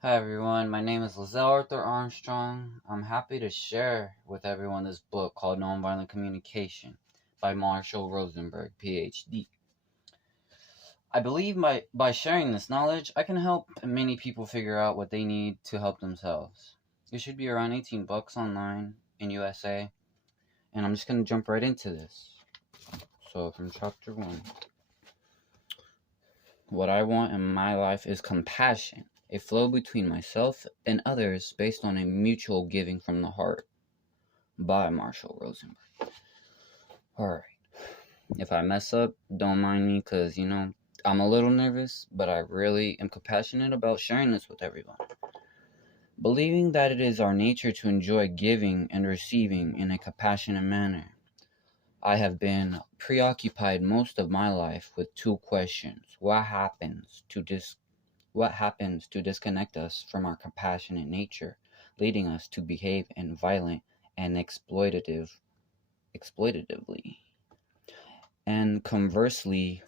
Hi everyone, my name is Lizelle Arthur Armstrong. I'm happy to share with everyone this book called Nonviolent Communication by Marshall Rosenberg, PhD. I believe by sharing this knowledge, I can help many people figure out what they need to help themselves. It should be around 18 bucks online in USA, and I'm just going to jump right into this. So from chapter 1. What I want in my life is compassion, a flow between myself and others based on a mutual giving from the heart, by Marshall Rosenberg. Alright, if I mess up, don't mind me because, I'm a little nervous, but I really am compassionate about sharing this with everyone. Believing that it is our nature to enjoy giving and receiving in a compassionate manner, I have been preoccupied most of my life with two questions. What happens to disconnect us from our compassionate nature, leading us to behave in violent and exploitatively? And conversely,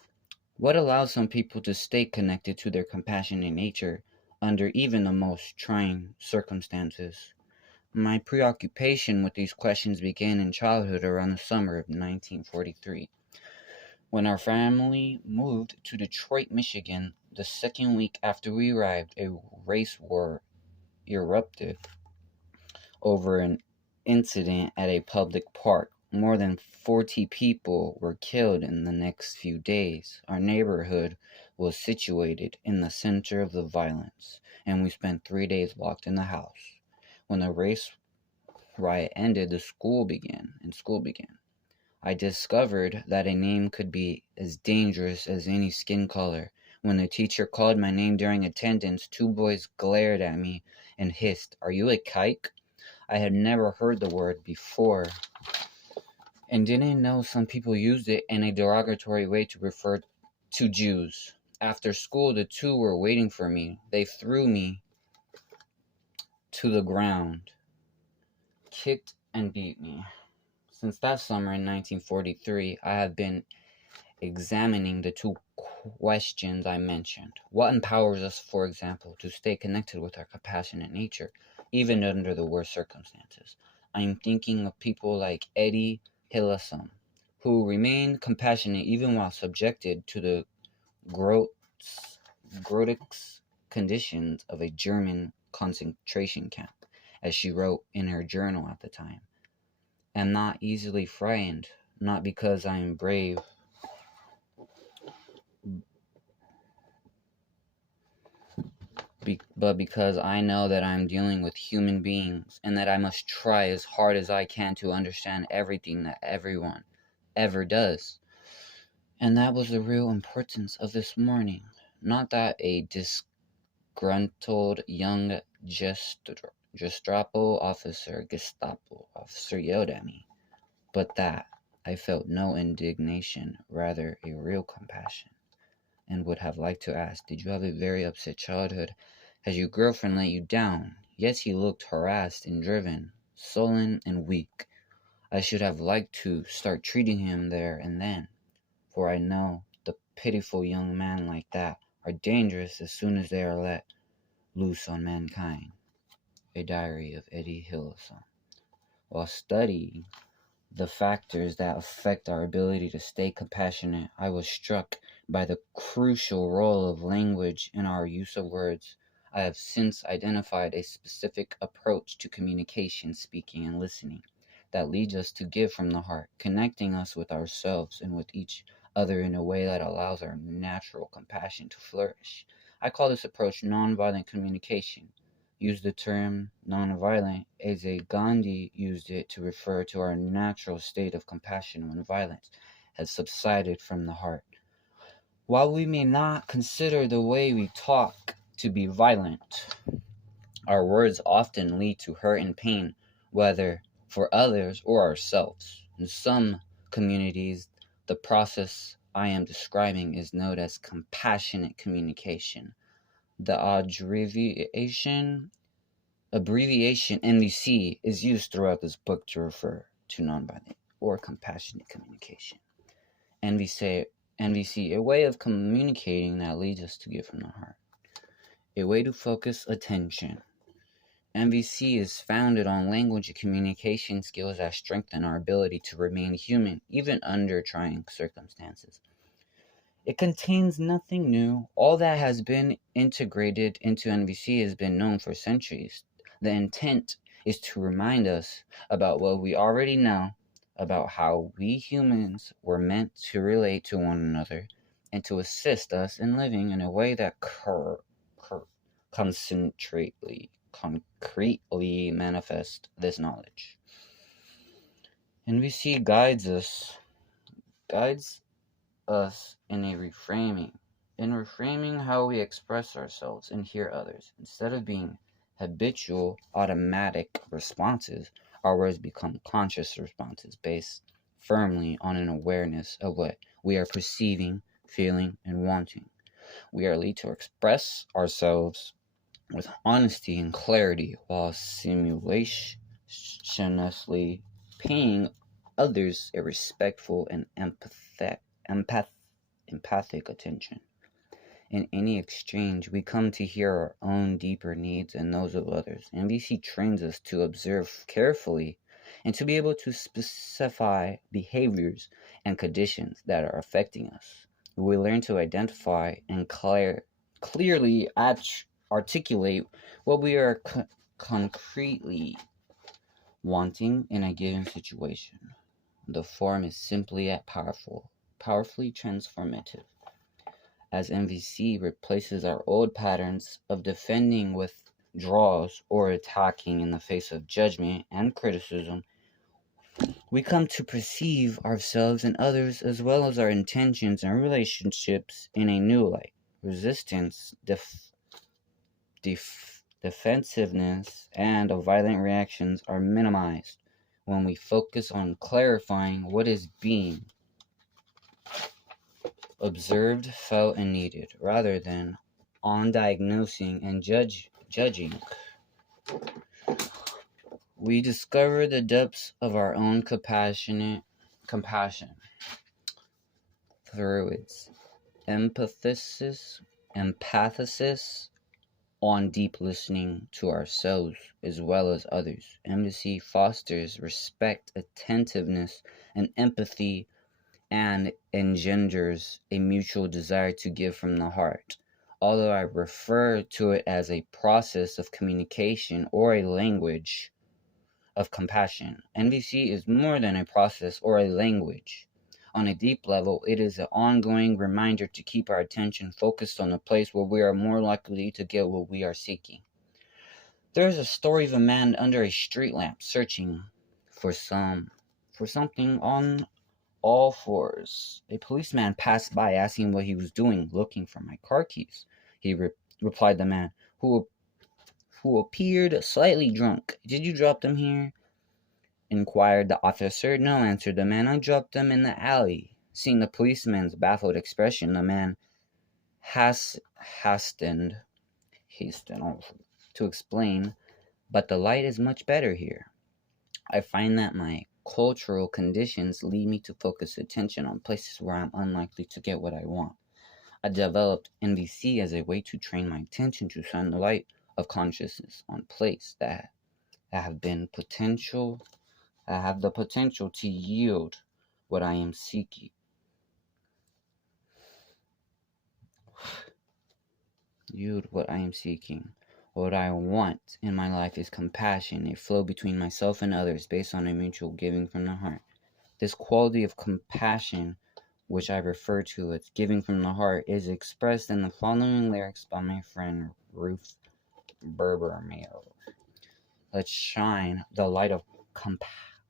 what allows some people to stay connected to their compassionate nature under even the most trying circumstances? My preoccupation with these questions began in childhood around the summer of 1943. When our family moved to Detroit, Michigan, the second week after we arrived, a race war erupted over an incident at a public park. More than 40 people were killed in the next few days. Our neighborhood was situated in the center of the violence, and we spent 3 days locked in the house. When the race riot ended, school began. I discovered that a name could be as dangerous as any skin color. When the teacher called my name during attendance, two boys glared at me and hissed, "Are you a kike?" I had never heard the word before and didn't know some people used it in a derogatory way to refer to Jews. After school, the two were waiting for me. They threw me to the ground, kicked and beat me. Since that summer in 1943, I have been examining the two questions I mentioned. What empowers us, for example, to stay connected with our compassionate nature, even under the worst circumstances? I am thinking of people like Eddie Hillesum, who remained compassionate even while subjected to the grotesque conditions of a German concentration camp, as she wrote in her journal at the time. Am not easily frightened, not because I am brave, but because I know that I'm dealing with human beings and that I must try as hard as I can to understand everything that everyone ever does. And that was the real importance of this morning. Not that a disgruntled young Gestapo officer yelled at me, but that I felt no indignation, rather a real compassion, and would have liked to ask, "Did you have a very upset childhood? Has your girlfriend let you down?" Yes, he looked harassed and driven, sullen and weak. I should have liked to start treating him there and then, for I know the pitiful young men like that are dangerous as soon as they are let loose on mankind. A diary of Eddie Hillesum. While studying the factors that affect our ability to stay compassionate, I was struck by the crucial role of language in our use of words. I have since identified a specific approach to communication, speaking, and listening that leads us to give from the heart, connecting us with ourselves and with each other in a way that allows our natural compassion to flourish. I call this approach nonviolent communication. Use the term nonviolent as Gandhi used it to refer to our natural state of compassion when violence has subsided from the heart. While we may not consider the way we talk to be violent, our words often lead to hurt and pain, whether for others or ourselves. In some communities, the process I am describing is known as compassionate communication. The abbreviation NVC is used throughout this book to refer to nonviolent or compassionate communication. NVC, a way of communicating that leads us to give from the heart. a way to focus attention. MVC is founded on language and communication skills that strengthen our ability to remain human, even under trying circumstances. It contains nothing new. All that has been integrated into NVC has been known for centuries. The intent is to remind us about what we already know about how we humans were meant to relate to one another and to assist us in living in a way that concretely manifest this knowledge. NVC guides us in reframing how we express ourselves and hear others. Instead of being habitual, automatic responses, our words become conscious responses based firmly on an awareness of what we are perceiving, feeling, and wanting. We are led to express ourselves with honesty and clarity while simultaneously paying others a respectful and empathic attention. In any exchange, we come to hear our own deeper needs and those of others. MVC trains us to observe carefully and to be able to specify behaviors and conditions that are affecting us. We learn to identify and clearly articulate what we are concretely wanting in a given situation. The form is simply yet powerfully transformative, as MVC replaces our old patterns of defending with draws or attacking in the face of judgment and criticism. We come to perceive ourselves and others as well as our intentions and relationships in a new light. Resistance, defensiveness, and violent reactions are minimized when we focus on clarifying what is being observed, felt, and needed, rather than on diagnosing and judging. We discover the depths of our own compassion through its emphasis on deep listening to ourselves as well as others. Empathy fosters respect, attentiveness, and empathy, and engenders a mutual desire to give from the heart. Although I refer to it as a process of communication or a language of compassion, NVC is more than a process or a language. On a deep level, it is an ongoing reminder to keep our attention focused on the place where we are more likely to get what we are seeking. There is a story of a man under a street lamp searching for something on all fours. A policeman passed by asking what he was doing. Looking for my car keys, replied the man, who appeared slightly drunk. Did you drop them here? Inquired the officer. No, answered the man. I dropped them in the alley. Seeing the policeman's baffled expression, the man hastened to explain, but the light is much better here. I find that my cultural conditions lead me to focus attention on places where I'm unlikely to get what I want. I developed NVC as a way to train my attention to shine the light of consciousness on places that have the potential to yield what I am seeking. What I want in my life is compassion, a flow between myself and others based on a mutual giving from the heart. This quality of compassion, which I refer to as giving from the heart, is expressed in the following lyrics by my friend Ruth Berbermeyer. Let's shine the light of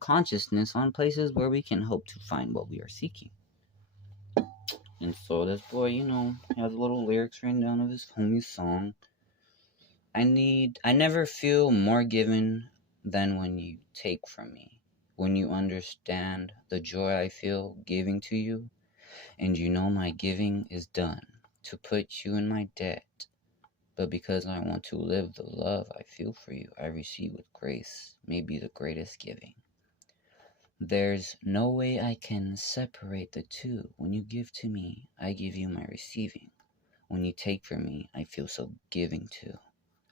consciousness on places where we can hope to find what we are seeking. And so this boy, has little lyrics written down of his homie's song. I never feel more given than when you take from me. When you understand the joy I feel giving to you, and you know my giving is done to put you in my debt. But because I want to live the love I feel for you, I receive with grace, may be the greatest giving. There's no way I can separate the two. When you give to me, I give you my receiving. When you take from me, I feel so giving too.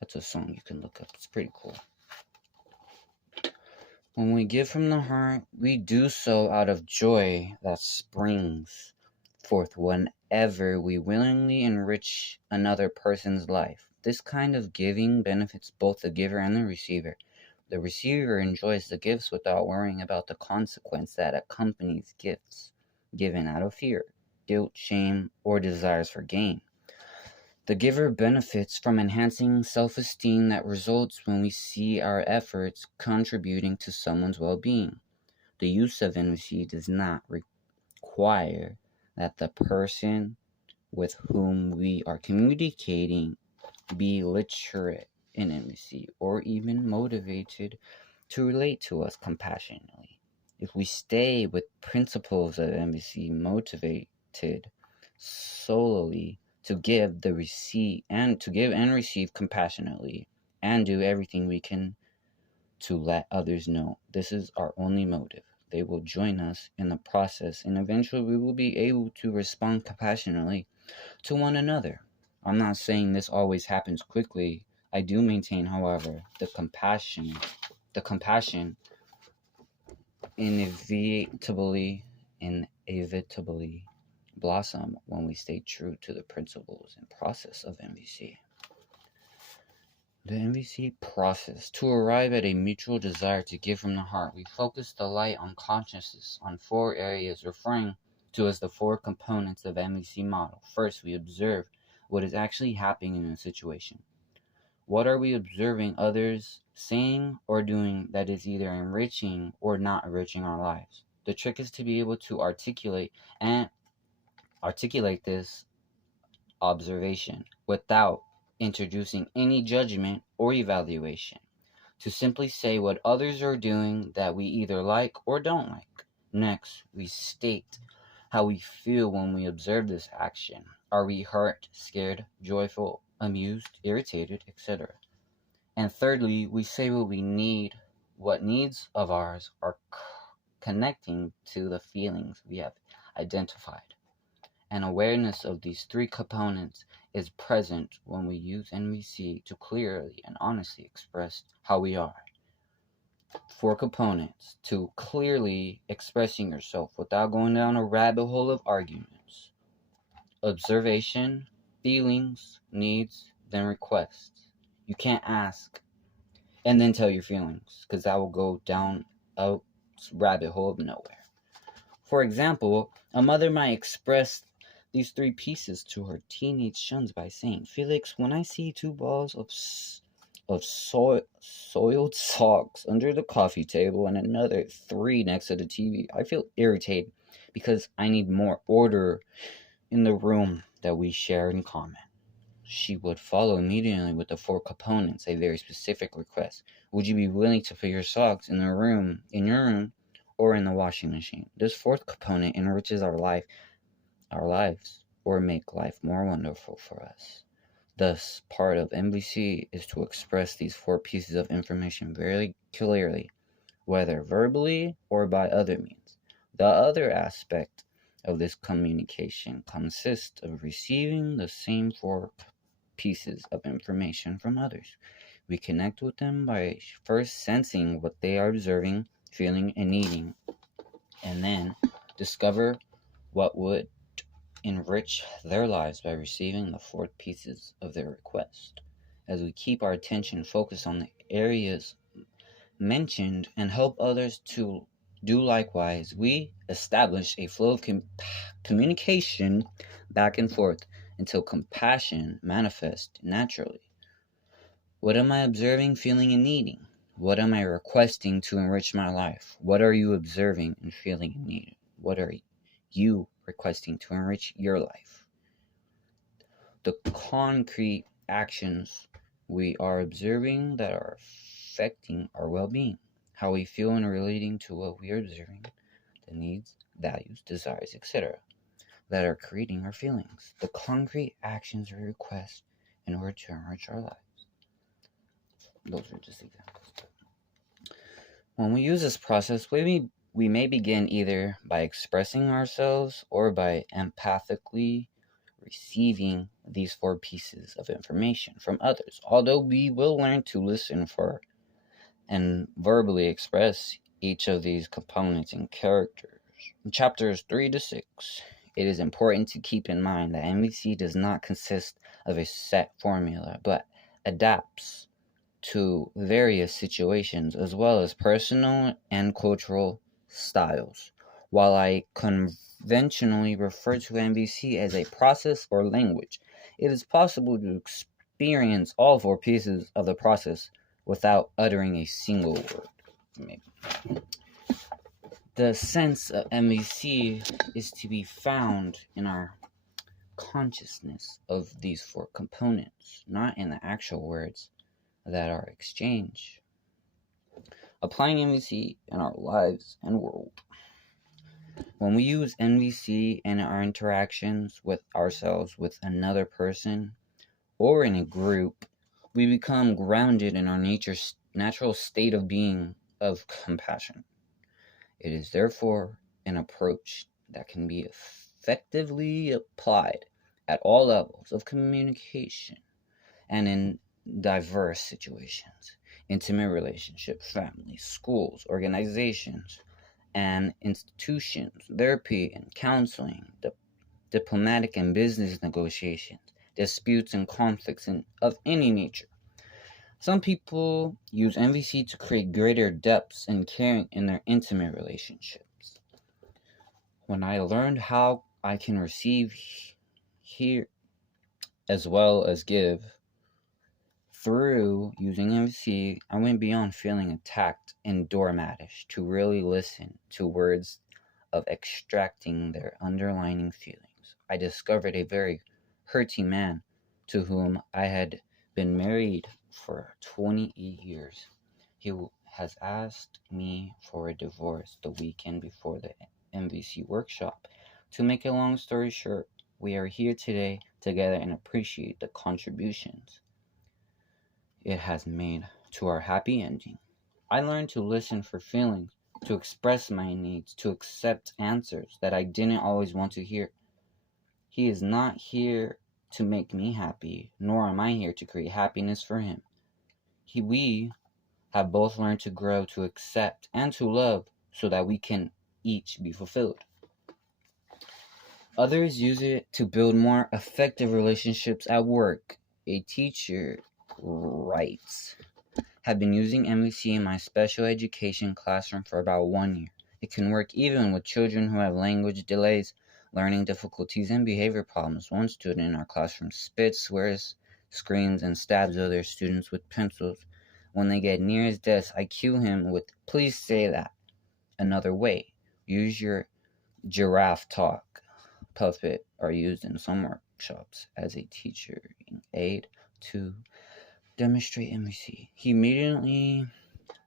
That's a song you can look up. It's pretty cool. When we give from the heart, we do so out of joy that springs forth whenever we willingly enrich another person's life. This kind of giving benefits both the giver and the receiver. The receiver enjoys the gifts without worrying about the consequence that accompanies gifts given out of fear, guilt, shame, or desires for gain. The giver benefits from enhancing self-esteem that results when we see our efforts contributing to someone's well-being. The use of envy does not require that the person with whom we are communicating be literate in envy or even motivated to relate to us compassionately. If we stay with principles of envy motivated solely to give and receive compassionately and do everything we can to let others know this is our only motive, they will join us in the process and eventually we will be able to respond compassionately to one another. I'm not saying this always happens quickly. I do maintain, however, the compassion inevitably blossom when we stay true to the principles and process of MVC. The MVC process. To arrive at a mutual desire to give from the heart, we focus the light on consciousness on 4 areas referring to as the 4 components of MVC model. First, we observe what is actually happening in a situation. What are we observing others saying or doing that is either enriching or not enriching our lives? The trick is to be able to articulate this observation without introducing any judgment or evaluation. To simply say what others are doing that we either like or don't like. Next, we state how we feel when we observe this action. Are we hurt, scared, joyful, amused, irritated, etc.? And thirdly, we say what we need, what needs of ours are connecting to the feelings we have identified. An awareness of these 3 components is present when we use NVC to clearly and honestly express how we are. 4 components to clearly expressing yourself without going down a rabbit hole of arguments. Observation, feelings, needs, then requests. You can't ask and then tell your feelings, because that will go down a rabbit hole of nowhere. For example, a mother might express these 3 pieces to her teenage sons by saying, Felix, when I see 2 balls of soiled socks under the coffee table and another 3 next to the TV, I feel irritated because I need more order in the room that we share in common. She would follow immediately with the 4 components, a very specific request. Would you be willing to put your socks in your room, or in the washing machine? This 4th component enriches our lives, or make life more wonderful for us. Thus, part of MVC is to express these 4 pieces of information very clearly, whether verbally or by other means. The other aspect of this communication consists of receiving the same 4 pieces of information from others. We connect with them by first sensing what they are observing, feeling, and needing, and then discover what would enrich their lives by receiving the 4 pieces of their request. As we keep our attention focused on the areas mentioned and help others to do likewise, we establish a flow of communication back and forth until compassion manifests naturally. What am I observing, feeling, and needing? What am I requesting to enrich my life? What are you observing and feeling and needing? What are you requesting to enrich your life? The concrete actions we are observing that are affecting our well-being, how we feel in relating to what we are observing, the needs, values, desires, etc. that are creating our feelings. The concrete actions we request in order to enrich our lives. Those are just examples. When we use this process, we may begin either by expressing ourselves or by empathically receiving these 4 pieces of information from others, although we will learn to listen for and verbally express each of these components and characters. In chapters 3 to 6, it is important to keep in mind that MVC does not consist of a set formula, but adapts to various situations as well as personal and cultural styles. While I conventionally refer to MVC as a process or language, it is possible to experience all 4 pieces of the process without uttering a single word. Maybe. The sense of MVC is to be found in our consciousness of these 4 components, not in the actual words that are exchanged. Applying MVC in our lives and world. When we use MVC in our interactions with ourselves, with another person, or in a group, we become grounded in our natural state of being of compassion. It is therefore an approach that can be effectively applied at all levels of communication and in diverse situations: intimate relationships, families, schools, organizations, and institutions, therapy and counseling, diplomatic and business negotiations, disputes and conflicts of any nature. Some people use MVC to create greater depths and caring in their intimate relationships. When I learned how I can receive here as well as give through using MVC, I went beyond feeling attacked and doormatish to really listen to words of extracting their underlying feelings. I discovered a very hurting man to whom I had been married for 28 years. He has asked me for a divorce the weekend before the MVC workshop. To make a long story short, we are here today together and appreciate the contributions it has made to our happy ending. I learned to listen for feelings, to express my needs, to accept answers that I didn't always want to hear. He is not here to make me happy, nor am I here to create happiness for him. We have both learned to grow, to accept, and to love so that we can each be fulfilled. Others use it to build more effective relationships at work. A teacher writes, "Have been using MVC in my special education classroom for about 1 year. It can work even with children who have language delays, learning difficulties, and behavior problems. One student in our classroom spits, swears, screams, and stabs other students with pencils. When they get near his desk, I cue him with, 'Please say that another way.' Use your giraffe talk." Puppet are used in some workshops as a teaching aid to demonstrate MVC. He immediately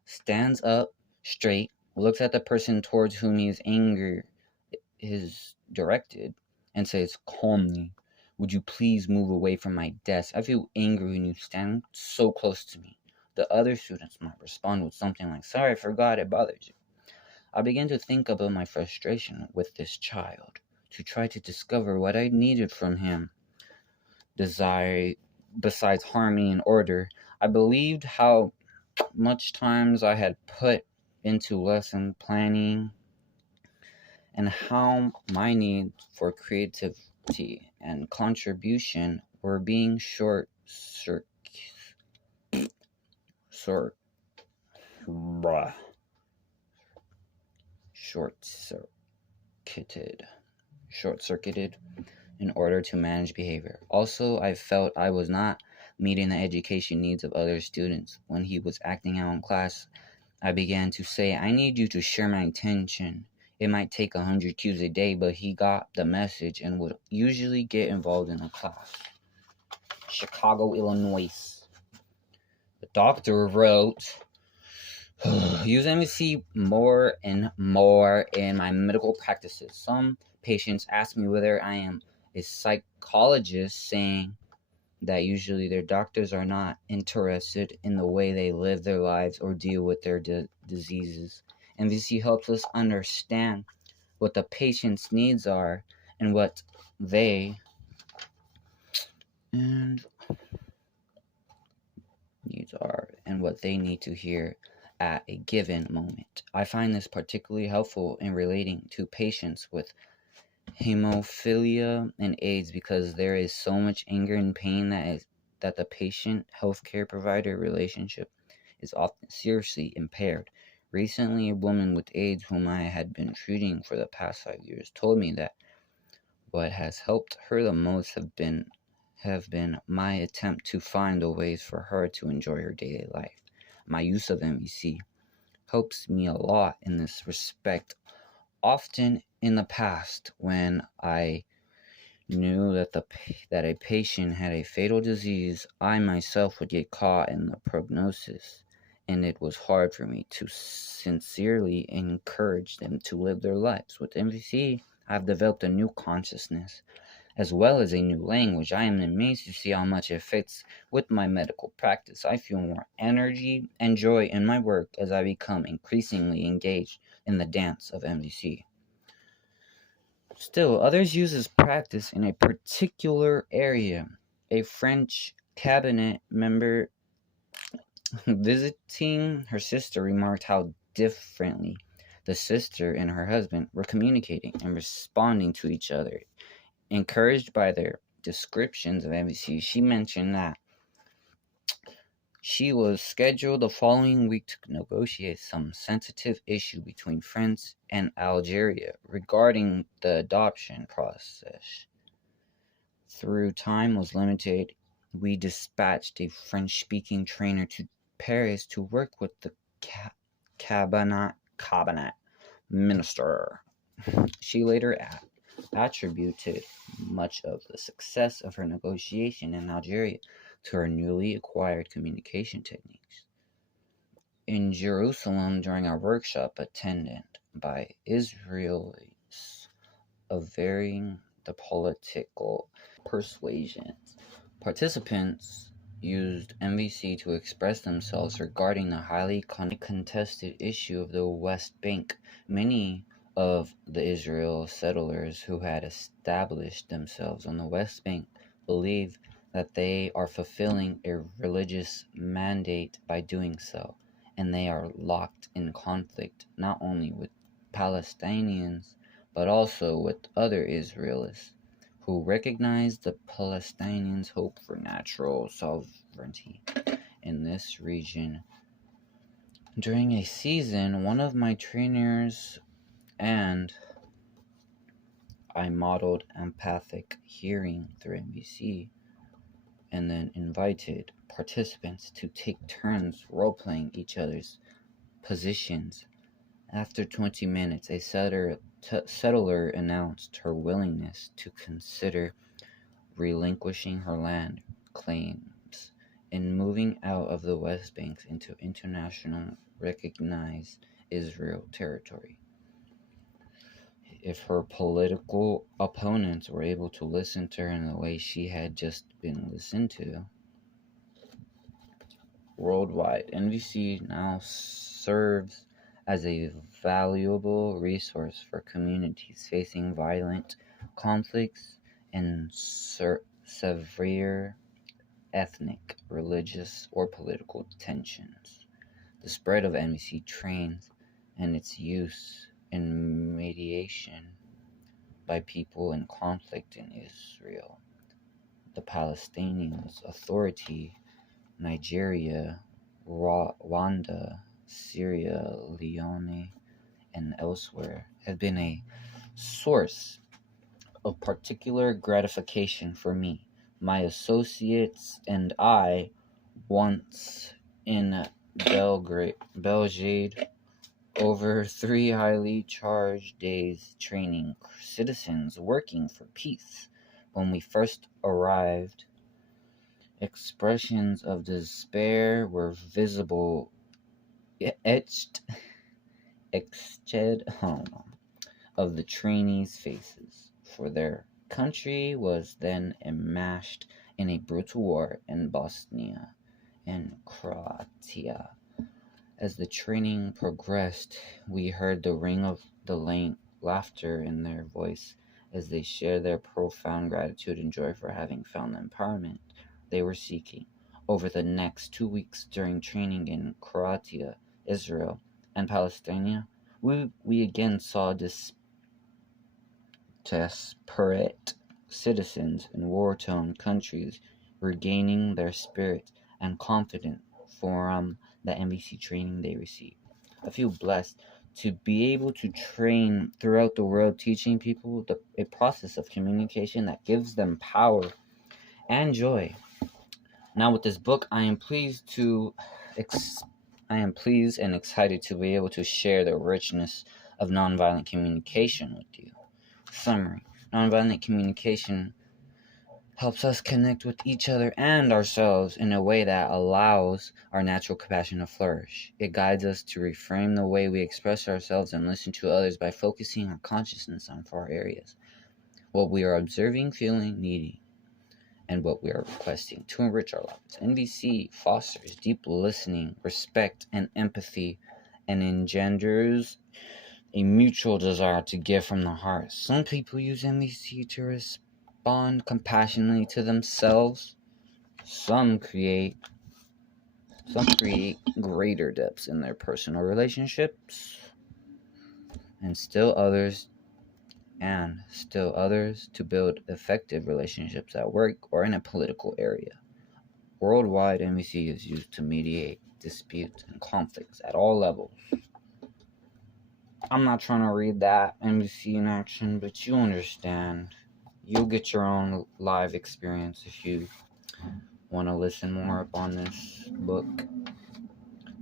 stands up straight, looks at the person towards whom his anger is directed, and says calmly, "Would you please move away from my desk? I feel angry when you stand so close to me." The other students might respond with something like, "Sorry, I forgot it bothers you." I began to think about my frustration with this child, to try to discover what I needed from him. Besides harmony and order, I believed how much times I had put into lesson planning and how my needs for creativity and contribution were being short-circuited. In order to manage behavior. Also, I felt I was not meeting the education needs of other students. When he was acting out in class, I began to say, "I need you to share my attention. It might take 100 cues a day," but he got the message and would usually get involved in the class. Chicago, Illinois. The doctor wrote, "Use MVC more and more in my medical practices. Some patients ask me whether I am a psychologist, saying that usually their doctors are not interested in the way they live their lives or deal with their diseases. MVC helps us understand what the patient's needs are and what they and needs are and what they need to hear at a given moment. I find this particularly helpful in relating to patients with hemophilia and AIDS because there is so much anger and pain that the patient healthcare provider relationship is often seriously impaired. Recently, a woman with AIDS whom I had been treating for the past 5 years told me that what has helped her the most have been my attempt to find the ways for her to enjoy her daily life. My use of MVC helps me a lot in this respect. Often in the past, when I knew that a patient had a fatal disease, I myself would get caught in the prognosis, and it was hard for me to sincerely encourage them to live their lives. With MVC, I've developed a new consciousness as well as a new language. I am amazed to see how much it fits with my medical practice. I feel more energy and joy in my work as I become increasingly engaged in the dance of MVC. Still, others use this practice in a particular area. A French cabinet member visiting her sister remarked how differently the sister and her husband were communicating and responding to each other. Encouraged by their descriptions of MVC, she mentioned that she was scheduled the following week to negotiate some sensitive issue between France and Algeria regarding the adoption process. Through time was limited, we dispatched a French-speaking trainer to Paris to work with the cabinet minister. She later attributed much of the success of her negotiation in Algeria to her newly acquired communication techniques. In Jerusalem, during a workshop attended by Israelis of varying the political persuasions, participants used MVC to express themselves regarding the highly contested issue of the West Bank. Many of the Israel settlers who had established themselves on the West Bank believe that they are fulfilling a religious mandate by doing so, and they are locked in conflict not only with Palestinians but also with other Israelis who recognize the Palestinians' hope for natural sovereignty in this region. During a season, one of my trainers and I modeled empathic hearing through MVC and then invited participants to take turns role-playing each other's positions. After 20 minutes, a settler announced her willingness to consider relinquishing her land claims and moving out of the West Bank into international recognized Israel territory. If her political opponents were able to listen to her in the way she had just been listened to, worldwide, NVC now serves as a valuable resource for communities facing violent conflicts and severe ethnic, religious, or political tensions. The spread of NVC trains and its use in mediation by people in conflict in Israel, the Palestinian Authority, Nigeria, Rwanda, Syria, Leone, and elsewhere have been a source of particular gratification for me, my associates, and I. Once in Belgrade, over 3 highly charged days training citizens working for peace. When we first arrived, expressions of despair were visible, etched of the trainees' faces, for their country was then enmeshed in a brutal war in Bosnia and Croatia. As the training progressed, we heard the ring of the laughter in their voice as they share their profound gratitude and joy for having found the empowerment they were seeking. Over the next 2 weeks during training in Croatia, Israel, and Palestine, we again saw desperate citizens in war-torn countries regaining their spirit and confidence from the NBC training they received. I feel blessed to be able to train throughout the world, teaching people a process of communication that gives them power and joy. Now, with this book, I am pleased and excited to be able to share the richness of nonviolent communication with you. Summary: nonviolent communication helps us connect with each other and ourselves in a way that allows our natural compassion to flourish. It guides us to reframe the way we express ourselves and listen to others by focusing our consciousness on 4 areas: what we are observing, feeling, needing, and what we are requesting to enrich our lives. NVC fosters deep listening, respect, and empathy, and engenders a mutual desire to give from the heart. Some people use NVC to respond compassionately to themselves. Some create greater depths in their personal relationships, and still others to build effective relationships at work or in a political area. Worldwide, NVC is used to mediate disputes and conflicts at all levels. I'm not trying to read that NVC in action, but you understand. You'll get your own live experience if you want to listen more up on this book.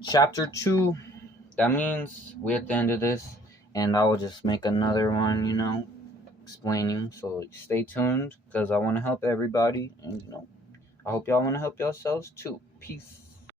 Chapter 2, that means we're at the end of this, and I will just make another one, explaining. So stay tuned, because I want to help everybody, and I hope y'all want to help yourselves too. Peace.